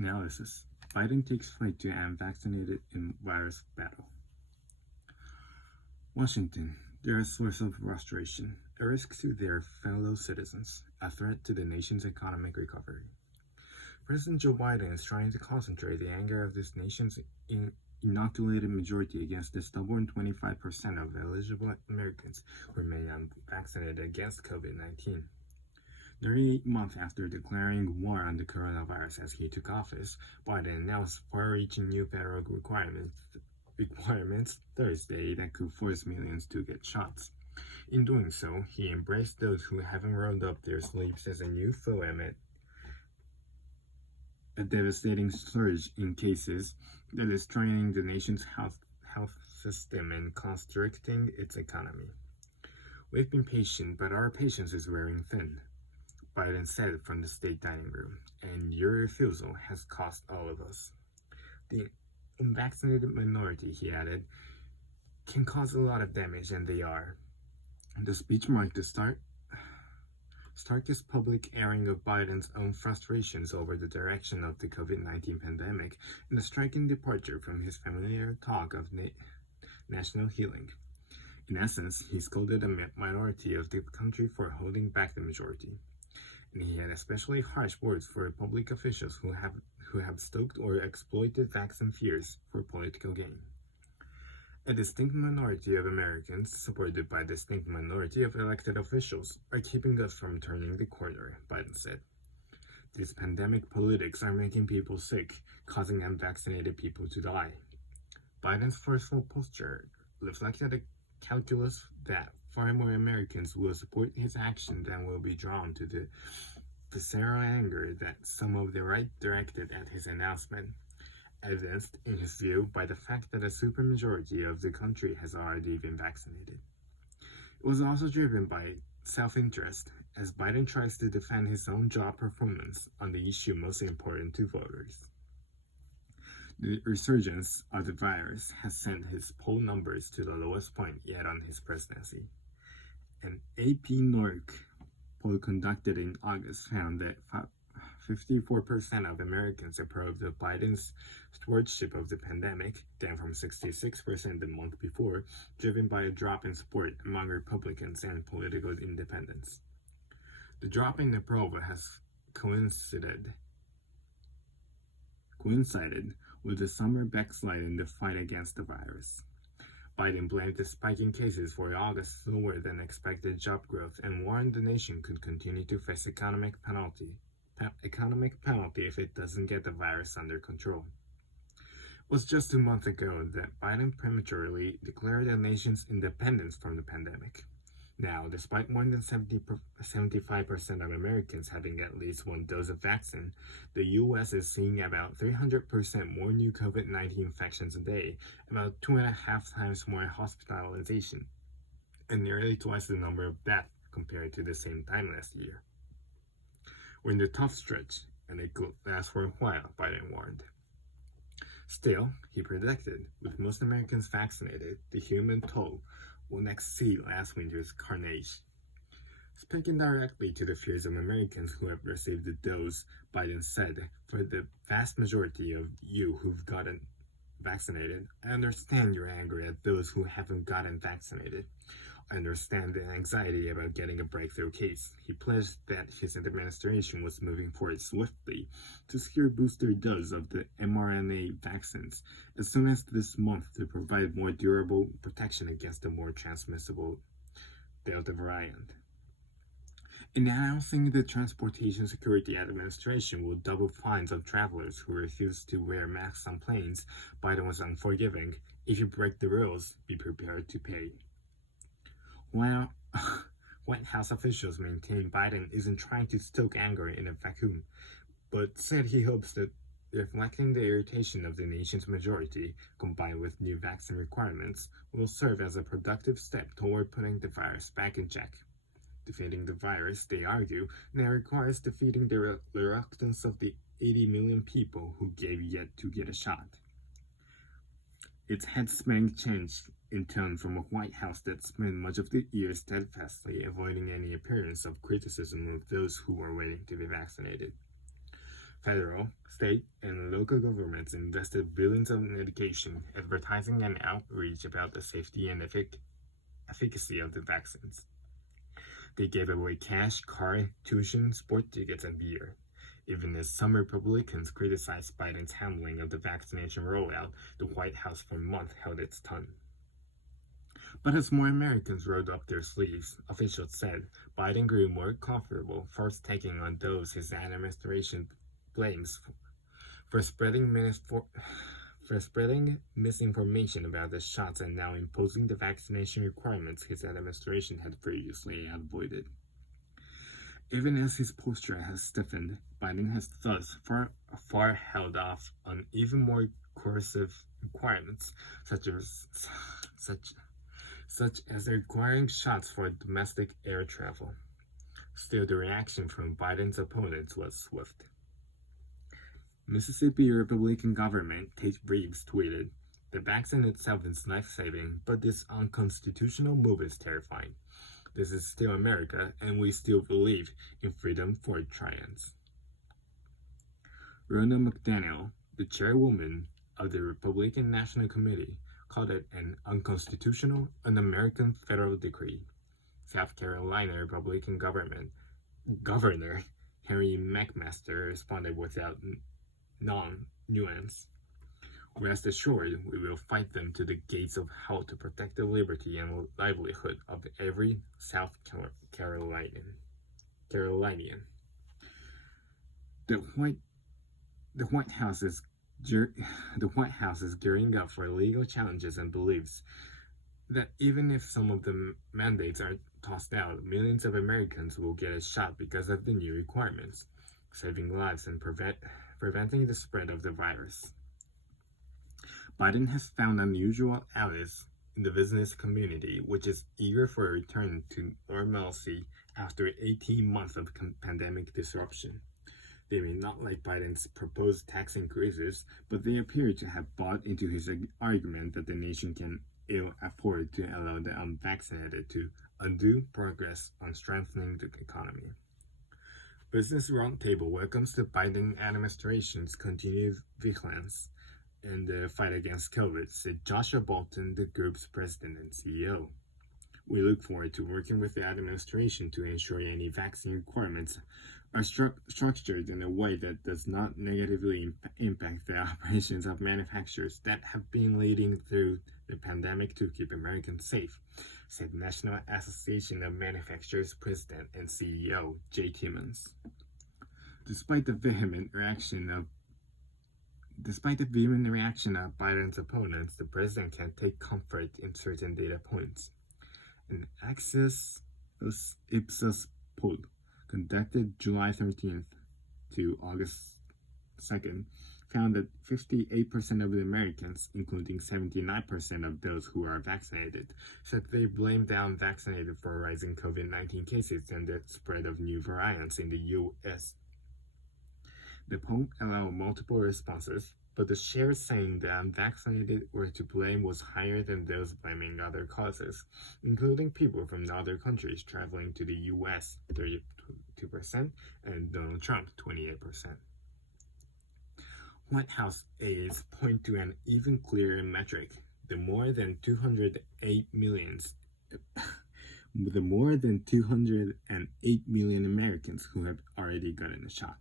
Analysis. Biden takes flight to unvaccinated in virus battle. Washington. They're a source of frustration, a risk to their fellow citizens, a threat to the nation's economic recovery. President Joe Biden is trying to concentrate the anger of this nation's inoculated majority against the stubborn 25% of eligible Americans who remain unvaccinated against COVID-19. Nearly 8 months after declaring war on the coronavirus as he took office, Biden announced far-reaching new federal requirements Thursday that could force millions to get shots. In doing so, he embraced those who haven't rolled up their sleeves as a new foe amid a devastating surge in cases that is straining the nation's health system and constricting its economy. We've been patient, but our patience is wearing thin, Biden said from the state dining room, and your refusal has cost all of us. The unvaccinated minority, he added, can cause a lot of damage, and they are. The speech marked the starkest public airing of Biden's own frustrations over the direction of the COVID-19 pandemic and a striking departure from his familiar talk of national healing. In essence, he scolded a minority of the country for holding back the majority. And he had especially harsh words for public officials who have stoked or exploited vaccine fears for political gain. A distinct minority of Americans, supported by a distinct minority of elected officials, are keeping us from turning the corner, Biden said. These pandemic politics are making people sick, causing unvaccinated people to die. Biden's forceful posture reflected a calculus that far more Americans will support his action than will be drawn to the visceral anger that some of the right directed at his announcement, evidenced, in his view, by the fact that a supermajority of the country has already been vaccinated. It was also driven by self-interest, as Biden tries to defend his own job performance on the issue most important to voters. The resurgence of the virus has sent his poll numbers to the lowest point yet on his presidency. An AP NORC poll conducted in August found that 54% of Americans approved of Biden's stewardship of the pandemic, down from 66% the month before, driven by a drop in support among Republicans and political independents. The drop in approval has coincided with the summer backslide in the fight against the virus. Biden blamed the spike in cases for August's lower than expected job growth and warned the nation could continue to face economic penalty if it doesn't get the virus under control. It was just 2 months ago that Biden prematurely declared the nation's independence from the pandemic. Now, despite more than 75% of Americans having at least one dose of vaccine, the U.S. is seeing about 300% more new COVID-19 infections a day, about 2.5 times more hospitalization, and nearly twice the number of deaths compared to the same time last year. We're in the tough stretch, and it could last for a while, Biden warned. Still, he predicted, with most Americans vaccinated, the human toll will exceed last winter's carnage. Speaking directly to the fears of Americans who have received the dose, Biden said, "For the vast majority of you who've gotten vaccinated, I understand your anger at those who haven't gotten vaccinated. I understand the anxiety about getting a breakthrough case." He pledged that his administration was moving forward swiftly to secure booster doses of the mRNA vaccines as soon as this month to provide more durable protection against the more transmissible Delta variant. In announcing the Transportation Security Administration will double fines of travelers who refuse to wear masks on planes, Biden was unforgiving. If you break the rules, be prepared to pay. While White House officials maintain Biden isn't trying to stoke anger in a vacuum, but said he hopes that reflecting the irritation of the nation's majority, combined with new vaccine requirements, will serve as a productive step toward putting the virus back in check. Defeating the virus, they argue, now requires defeating the reluctance of the 80 million people who gave yet to get a shot. Its head-spanning change in tone from a White House that spent much of the year steadfastly avoiding any appearance of criticism of those who were waiting to be vaccinated. Federal, state, and local governments invested billions in education, advertising, and outreach about the safety and efficacy of the vaccines. They gave away cash, car, tuition, sport tickets, and beer. Even as some Republicans criticized Biden's handling of the vaccination rollout, the White House for months held its tongue. But as more Americans rolled up their sleeves, officials said Biden grew more comfortable first taking on those his administration blames for spreading misinformation about the shots and now imposing the vaccination requirements his administration had previously avoided. Even as his posture has stiffened, Biden has thus far held off on even more coercive requirements, such as requiring shots for domestic air travel. Still, the reaction from Biden's opponents was swift. Mississippi Republican Governor Tate Reeves tweeted, "The vaccine itself is life-saving, but this unconstitutional move is terrifying. This is still America, and we still believe in freedom for trans." Ronna McDaniel, the chairwoman of the Republican National Committee, called it an unconstitutional, un-American federal decree. South Carolina Republican Governor Henry McMaster responded without nuance. "Rest assured, we will fight them to the gates of hell to protect the liberty and livelihood of every South Carolinian." The White House is gearing up for legal challenges and believes that even if some of the mandates are tossed out, millions of Americans will get a shot because of the new requirements, saving lives and preventing the spread of the virus. Biden has found unusual allies in the business community, which is eager for a return to normalcy after 18 months of pandemic disruption. They may not like Biden's proposed tax increases, but they appear to have bought into his argument that the nation can ill afford to allow the unvaccinated to undo progress on strengthening the economy. Business Roundtable welcomes the Biden administration's continued vigilance in the fight against COVID, said Joshua Bolton, the group's president and CEO. "We look forward to working with the administration to ensure any vaccine requirements are structured in a way that does not negatively impact the operations of manufacturers that have been leading through the pandemic to keep Americans safe," said National Association of Manufacturers President and CEO Jay Timmons. Despite the vehement reaction of Biden's opponents, the president can take comfort in certain data points. An Access Ipsos poll conducted July 13th to August 2nd found that 58% of the Americans, including 79% of those who are vaccinated, said they blame the unvaccinated for rising COVID-19 cases and the spread of new variants in the U.S. The poll allowed multiple responses, but the share saying the unvaccinated were to blame was higher than those blaming other causes, including people from other countries traveling to the U.S., 32%, and Donald Trump, 28%. White House aides point to an even clearer metric: the more than 208 million Americans who have already gotten a shot.